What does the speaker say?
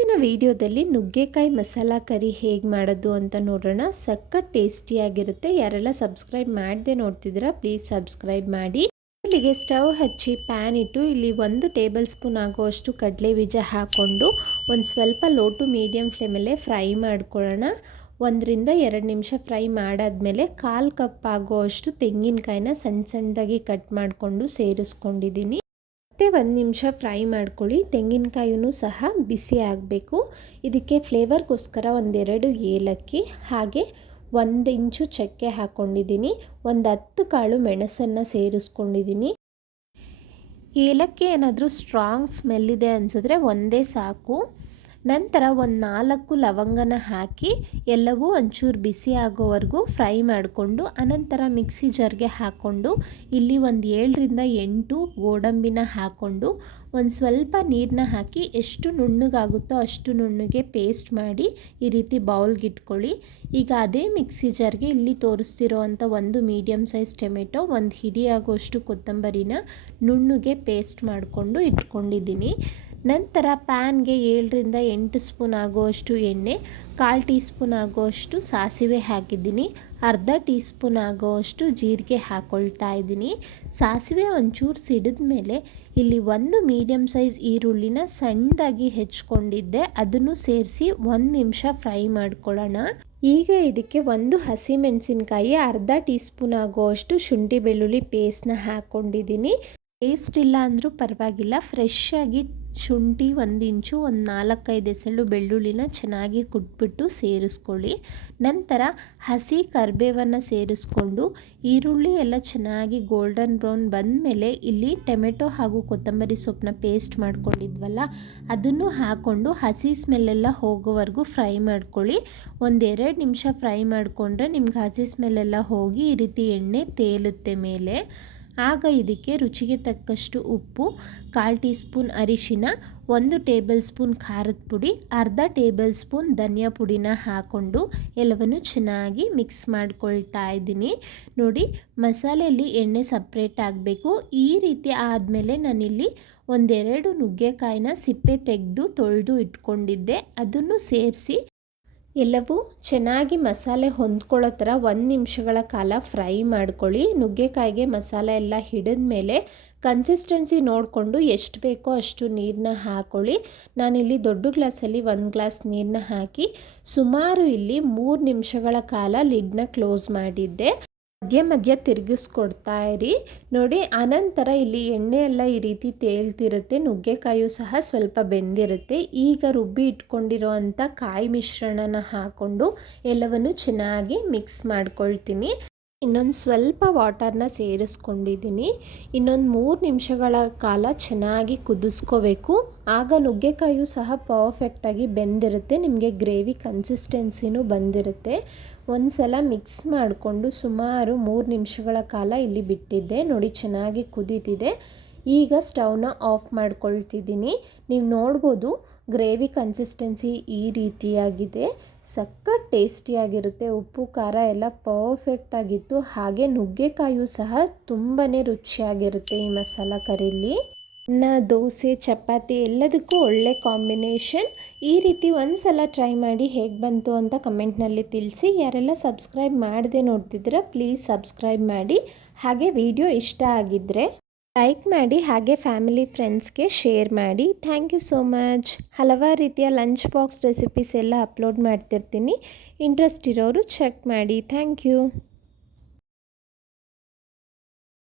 ಇವತ್ತಿನ ವಿಡಿಯೋದಲ್ಲಿ ನುಗ್ಗೆಕಾಯಿ ಮಸಾಲ ಕರಿ ಹೇಗೆ ಮಾಡೋದು ಅಂತ ನೋಡೋಣ. ಸಖತ್ ಟೇಸ್ಟಿಯಾಗಿರುತ್ತೆ. ಯಾರೆಲ್ಲ ಸಬ್ಸ್ಕ್ರೈಬ್ ಮಾಡದೆ ನೋಡ್ತಿದ್ದೀರಾ, ಪ್ಲೀಸ್ ಸಬ್ಸ್ಕ್ರೈಬ್ ಮಾಡಿ. ಇಲ್ಲಿಗೆ ಸ್ಟವ್ ಹಚ್ಚಿ ಪ್ಯಾನ್ ಇಟ್ಟು ಇಲ್ಲಿ ಒಂದು ಟೇಬಲ್ ಸ್ಪೂನ್ ಆಗುವಷ್ಟು ಕಡಲೆ ಬೀಜ ಹಾಕ್ಕೊಂಡು ಒಂದು ಸ್ವಲ್ಪ ಲೋ ಟು ಮೀಡಿಯಮ್ ಫ್ಲೇಮಲ್ಲೇ ಫ್ರೈ ಮಾಡ್ಕೊಳ್ಳೋಣ. ಒಂದರಿಂದ ಎರಡು ನಿಮಿಷ ಫ್ರೈ ಮಾಡಾದಮೇಲೆ ಕಾಲು ಕಪ್ ಆಗುವಷ್ಟು ತೆಂಗಿನಕಾಯಿನ ಸಣ್ಣ ಸಣ್ಣದಾಗಿ ಕಟ್ ಮಾಡಿಕೊಂಡು ಸೇರಿಸ್ಕೊಂಡಿದ್ದೀನಿ. ಮತ್ತೆ ಒಂದು ನಿಮಿಷ ಫ್ರೈ ಮಾಡ್ಕೊಳ್ಳಿ. ತೆಂಗಿನಕಾಯಿನೂ ಸಹ ಬಿಸಿ ಆಗಬೇಕು. ಇದಕ್ಕೆ ಫ್ಲೇವರ್ಗೋಸ್ಕರ ಒಂದೆರಡು ಏಲಕ್ಕಿ, ಹಾಗೆ ಒಂದು ಇಂಚು ಚಕ್ಕೆ ಹಾಕ್ಕೊಂಡಿದ್ದೀನಿ ಒಂದು ಹತ್ತು ಕಾಳು ಮೆಣಸನ್ನು ಸೇರಿಸ್ಕೊಂಡಿದ್ದೀನಿ. ಏಲಕ್ಕಿ ಏನಾದರೂ ಸ್ಟ್ರಾಂಗ್ ಸ್ಮೆಲ್ ಇದೆ ಅನಿಸಿದ್ರೆ ಒಂದೇ ಸಾಕು. ನಂತರ ಒಂದು ನಾಲ್ಕು ಲವಂಗನ ಹಾಕಿ ಎಲ್ಲವೂ ಒಂಚೂರು ಬಿಸಿ ಆಗೋವರೆಗೂ ಫ್ರೈ ಮಾಡಿಕೊಂಡು ಅನಂತರ ಮಿಕ್ಸಿ ಜಾರ್ಗೆ ಹಾಕ್ಕೊಂಡು ಇಲ್ಲಿ ಒಂದು ಏಳರಿಂದ ಎಂಟು ಗೋಡಂಬಿನ ಹಾಕ್ಕೊಂಡು ಒಂದು ಸ್ವಲ್ಪ ನೀರನ್ನ ಹಾಕಿ ಎಷ್ಟು ನುಣ್ಣಗಾಗುತ್ತೋ ಅಷ್ಟು ನುಣ್ಣಗೆ ಪೇಸ್ಟ್ ಮಾಡಿ ಈ ರೀತಿ ಬೌಲ್ಗೆ ಇಟ್ಕೊಳ್ಳಿ. ಈಗ ಅದೇ ಮಿಕ್ಸಿ ಜಾರ್ಗೆ ಇಲ್ಲಿ ತೋರಿಸ್ತಿರೋ ಅಂಥ ಒಂದು ಮೀಡಿಯಮ್ ಸೈಜ್ ಟೊಮೆಟೊ, ಒಂದು ಹಿಡಿಯಾಗೋಷ್ಟು ಕೊತ್ತಂಬರಿನ ನುಣ್ಣಗೆ ಪೇಸ್ಟ್ ಮಾಡಿಕೊಂಡು ಇಟ್ಕೊಂಡಿದ್ದೀನಿ. ನಂತರ ಪ್ಯಾನ್ಗೆ ಏಳರಿಂದ ಎಂಟು ಸ್ಪೂನ್ ಆಗುವಷ್ಟು ಎಣ್ಣೆ, ಕಾಲು ಟೀ ಸ್ಪೂನ್ ಆಗುವಷ್ಟು ಸಾಸಿವೆ ಹಾಕಿದ್ದೀನಿ. ಅರ್ಧ ಟೀ ಸ್ಪೂನ್ ಆಗುವಷ್ಟು ಜೀರಿಗೆ ಹಾಕ್ಕೊಳ್ತಾ ಇದ್ದೀನಿ. ಸಾಸಿವೆ ಒಂಚೂರು ಸಿಡಿದ ಮೇಲೆ ಇಲ್ಲಿ ಒಂದು ಮೀಡಿಯಮ್ ಸೈಜ್ ಈರುಳ್ಳಿನ ಸಣ್ಣದಾಗಿ ಹೆಚ್ಕೊಂಡಿದ್ದೆ. ಅದನ್ನು ಸೇರಿಸಿ ಒಂದು ನಿಮಿಷ ಫ್ರೈ ಮಾಡ್ಕೊಳ್ಳೋಣ. ಈಗ ಇದಕ್ಕೆ ಒಂದು ಹಸಿ ಮೆಣಸಿನ್ಕಾಯಿ ಅರ್ಧ ಟೀ ಸ್ಪೂನ್ ಆಗುವಷ್ಟು ಶುಂಠಿ ಬೆಳ್ಳುಳ್ಳಿ ಪೇಸ್ಟ್ನ ಹಾಕ್ಕೊಂಡಿದ್ದೀನಿ ಪೇಸ್ಟ್ ಇಲ್ಲ ಅಂದರೂ ಪರವಾಗಿಲ್ಲ ಫ್ರೆಶ್ ಆಗಿ ಶುಂಠಿ ಒಂದು ಇಂಚು ಒಂದು ನಾಲ್ಕೈದು ಎಸಳು ಬೆಳ್ಳುಳ್ಳಿನ ಚೆನ್ನಾಗಿ ಕುಟ್ಬಿಟ್ಟು ಸೇರಿಸ್ಕೊಳ್ಳಿ. ನಂತರ ಹಸಿ ಕರಿಬೇವನ್ನು ಸೇರಿಸ್ಕೊಂಡು ಈರುಳ್ಳಿ ಎಲ್ಲ ಚೆನ್ನಾಗಿ ಗೋಲ್ಡನ್ ಬ್ರೌನ್ ಬಂದಮೇಲೆ ಇಲ್ಲಿ ಟೊಮೆಟೊ ಹಾಗೂ ಕೊತ್ತಂಬರಿ ಸೊಪ್ಪನ್ನ ಪೇಸ್ಟ್ ಮಾಡ್ಕೊಂಡಿದ್ವಲ್ಲ, ಅದನ್ನು ಹಾಕ್ಕೊಂಡು ಹಸಿ ಸ್ಮೆಲ್ಲೆಲ್ಲ ಹೋಗೋವರೆಗೂ ಫ್ರೈ ಮಾಡ್ಕೊಳ್ಳಿ. ಒಂದೆರಡು ನಿಮಿಷ ಫ್ರೈ ಮಾಡಿಕೊಂಡ್ರೆ ನಿಮ್ಗೆ ಹಸಿ ಸ್ಮೆಲ್ಲೆಲ್ಲ ಹೋಗಿ ಈ ರೀತಿ ಎಣ್ಣೆ ತೇಲುತ್ತೆ ಮೇಲೆ. ಆಗ ಇದಕ್ಕೆ ರುಚಿಗೆ ತಕ್ಕಷ್ಟು ಉಪ್ಪು, ಕಾಲು ಟೀ ಸ್ಪೂನ್ ಅರಿಶಿನ, ಒಂದು ಟೇಬಲ್ ಸ್ಪೂನ್ ಖಾರದ ಪುಡಿ, ಅರ್ಧ ಟೇಬಲ್ ಸ್ಪೂನ್ ಧನಿಯಾ ಪುಡಿನ ಹಾಕ್ಕೊಂಡು ಎಲ್ಲವನ್ನು ಚೆನ್ನಾಗಿ ಮಿಕ್ಸ್ ಮಾಡ್ಕೊಳ್ತಾ ಇದ್ದೀನಿ. ನೋಡಿ, ಮಸಾಲೆಯಲ್ಲಿ ಎಣ್ಣೆ ಸಪ್ರೇಟ್ ಆಗಬೇಕು. ಈ ರೀತಿ ಆದಮೇಲೆ ನಾನಿಲ್ಲಿ ಒಂದೆರಡು ನುಗ್ಗೆಕಾಯಿನ ಸಿಪ್ಪೆ ತೆಗೆದು ತೊಳೆದು ಇಟ್ಕೊಂಡಿದ್ದೆ. ಅದನ್ನು ಸೇರಿಸಿ ಎಲ್ಲವೂ ಚೆನ್ನಾಗಿ ಮಸಾಲೆ ಹೊಂದ್ಕೊಳ್ಳೋ ಥರ ಒಂದು ನಿಮಿಷಗಳ ಕಾಲ ಫ್ರೈ ಮಾಡ್ಕೊಳ್ಳಿ. ನುಗ್ಗೆಕಾಯಿಗೆ ಮಸಾಲೆ ಎಲ್ಲ ಹಿಡಿದ ಮೇಲೆ ಕನ್ಸಿಸ್ಟೆನ್ಸಿ ನೋಡಿಕೊಂಡು ಎಷ್ಟು ಬೇಕೋ ಅಷ್ಟು ನೀರನ್ನ ಹಾಕ್ಕೊಳ್ಳಿ ನಾನಿಲ್ಲಿ ದೊಡ್ಡ ಗ್ಲಾಸಲ್ಲಿ ಒಂದು ಗ್ಲಾಸ್ ನೀರನ್ನ ಹಾಕಿ ಸುಮಾರು ಇಲ್ಲಿ ಮೂರು ನಿಮಿಷಗಳ ಕಾಲ ಲಿಡ್ನ ಕ್ಲೋಸ್ ಮಾಡಿದ್ದೆ. ಮಧ್ಯ ಮಧ್ಯ ತಿರುಗಿಸ್ಕೊಡ್ತಾ ಇರಿ ನೋಡಿ, ಅನಂತರ ಇಲ್ಲಿ ಎಣ್ಣೆ ಎಲ್ಲ ಈ ರೀತಿ ತೇಲ್ತಿರುತ್ತೆ ನುಗ್ಗೆಕಾಯಿಯು ಸಹ ಸ್ವಲ್ಪ ಬೆಂದಿರುತ್ತೆ. ಈಗ ರುಬ್ಬಿ ಇಟ್ಕೊಂಡಿರೋ ಅಂಥ ಕಾಯಿ ಮಿಶ್ರಣನ ಹಾಕ್ಕೊಂಡು ಎಲ್ಲವನ್ನು ಚೆನ್ನಾಗಿ ಮಿಕ್ಸ್ ಮಾಡ್ಕೊಳ್ತೀನಿ. ಇನ್ನೊಂದು ಸ್ವಲ್ಪ ವಾಟರ್ನ ಸೇರಿಸ್ಕೊಂಡಿದ್ದೀನಿ. ಇನ್ನೊಂದು ಮೂರು ನಿಮಿಷಗಳ ಕಾಲ ಚೆನ್ನಾಗಿ ಕುದಿಸ್ಕೋಬೇಕು. ಆಗ ನುಗ್ಗೆಕಾಯಿಯು ಸಹ ಪರ್ಫೆಕ್ಟಾಗಿ ಬೆಂದಿರುತ್ತೆ. ನಿಮಗೆ ಗ್ರೇವಿ ಕನ್ಸಿಸ್ಟೆನ್ಸಿನೂ ಬಂದಿರುತ್ತೆ. ಒಂದು ಸಲ ಮಿಕ್ಸ್ ಮಾಡಿಕೊಂಡು ಸುಮಾರು ಮೂರು ನಿಮಿಷಗಳ ಕಾಲ ಇಲ್ಲಿ ಬಿಟ್ಟಿದ್ದೆ. ನೋಡಿ, ಚೆನ್ನಾಗಿ ಕುದೀತಿದೆ. ಈಗ ಸ್ಟವ್ನ ಆಫ್ ಮಾಡ್ಕೊಳ್ತಿದ್ದೀನಿ. ನೀವು ನೋಡ್ಬೋದು ಗ್ರೇವಿ ಕನ್ಸಿಸ್ಟೆನ್ಸಿ ಈ ರೀತಿಯಾಗಿದೆ. ಸಖತ್ ಟೇಸ್ಟಿಯಾಗಿರುತ್ತೆ. ಉಪ್ಪು, ಖಾರ ಎಲ್ಲ ಪರ್ಫೆಕ್ಟಾಗಿತ್ತು ಹಾಗೆ ನುಗ್ಗೆಕಾಯು ಸಹ ತುಂಬಾ ರುಚಿಯಾಗಿರುತ್ತೆ ಈ ಮಸಾಲ ಕರೀಲಿ. ಅನ್ನ ದೋಸೆ, ಚಪಾತಿ ಎಲ್ಲದಕ್ಕೂ ಒಳ್ಳೆ ಕಾಂಬಿನೇಷನ್ ಈ ರೀತಿ ಒಂದು ಸಲ ಟ್ರೈ ಮಾಡಿ ಹೇಗೆ ಬಂತು ಅಂತ ಕಮೆಂಟ್ನಲ್ಲಿ ತಿಳಿಸಿ. ಯಾರೆಲ್ಲ ಸಬ್ಸ್ಕ್ರೈಬ್ ಮಾಡದೆ ನೋಡ್ತಿದ್ರೆ ಪ್ಲೀಸ್ ಸಬ್ಸ್ಕ್ರೈಬ್ ಮಾಡಿ. ಹಾಗೆ ವಿಡಿಯೋ ಇಷ್ಟ ಆಗಿದ್ದರೆ ಲೈಕ್ ಮಾಡಿ ಹಾಗೆ ಫ್ಯಾಮಿಲಿ ಫ್ರೆಂಡ್ಸ್ಗೆ ಶೇರ್ ಮಾಡಿ. Thank you so much. ಹಲವಾರು ರೀತಿಯ ಲಂಚ್ ಬಾಕ್ಸ್ ರೆಸಿಪೀಸ್ ಎಲ್ಲ ಅಪ್ಲೋಡ್ ಮಾಡ್ತಿರ್ತೀನಿ. ಇಂಟ್ರೆಸ್ಟ್ ಇರೋರು ಚೆಕ್ ಮಾಡಿ. Thank you.